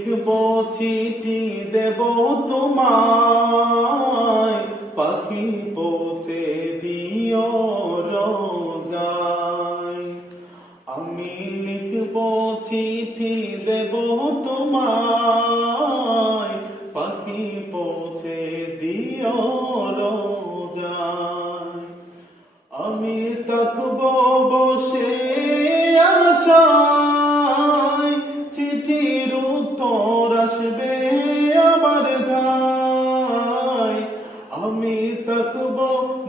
লিখব চিঠি দেব তোমায়, পাখি পৌঁছে দিও রোজায়। আমি লিখব চিঠি দেব তোমায়, পাখি পৌঁছে দিও রোজায়। আমি থাকব বসে আশায়, চিঠির উত্তর আসবে আমার ঘায়। আমি থাকব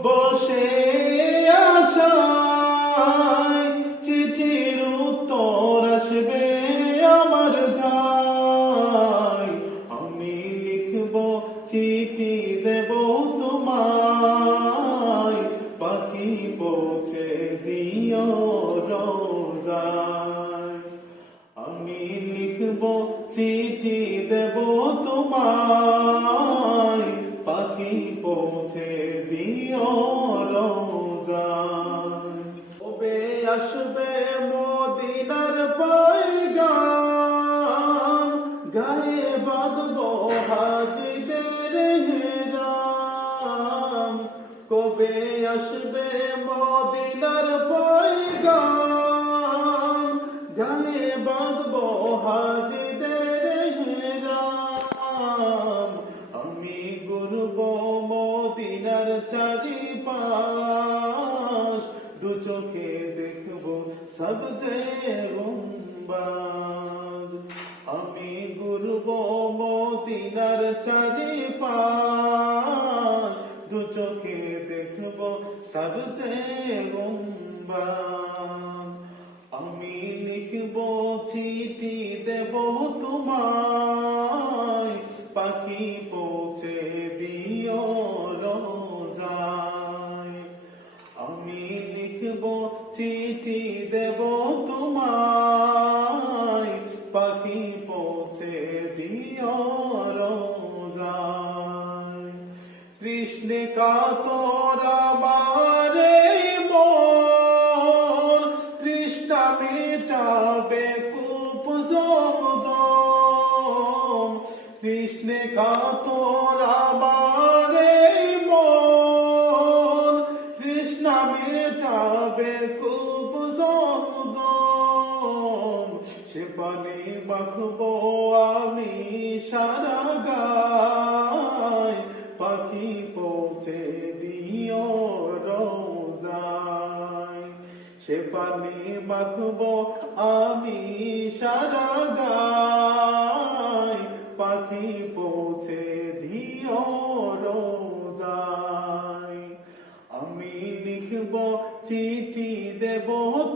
বসে আশায়, চিঠির উত্তর আসবে আমার ঘায়। আমি লিখব চিঠি দেব তোমায়, পাখি পৌঁছে দিও রোজায়। আমি লিখব চিঠি দেব তোমায়, পাখি পৌঁছে দিও রোজায়। কবে আসবে মদিনার পয়গাম, গায়ে বাঁধবো হাজিদের হেরাম। কবে আসবে মদিনার পয়গাম, গায়ে বাঁধবো হাজিদের হেরাম। আমি ঘুরব মদিনার চারিপাশ, দু চোখে দেখব সবজে গুম্বাদ। আমি ঘুরব মদিনার চারিপাশ, দু চোখে দেখব সবজে গুম্বাদ। আমি লিখব চিঠি দেব তোমায়, পাখি পৌঁছে দিও রোজায়। আমি লিখব চিঠি দেব তোমায়, পাখি পৌঁছে দিও রোজায়। কৃষ্ণে কাতর আমার মন, তৃষ্ণা মেটাবে কূপ জমজম। কৃষ্ণে কাতর আমার মন, তৃষ্ণা মেটাবে কূপ জমজম। সে পানি মাখবো আমি সারা গায়, পাখি পৌঁছে দিও রোজায়। সে পানি মাখবো আমি সারা গায়, পাখি পৌঁছে দিও রোজায়। আমি লিখব চিঠি দেব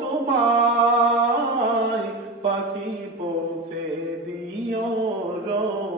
তোমায়, পাখি পৌঁছে দিও রোজায়।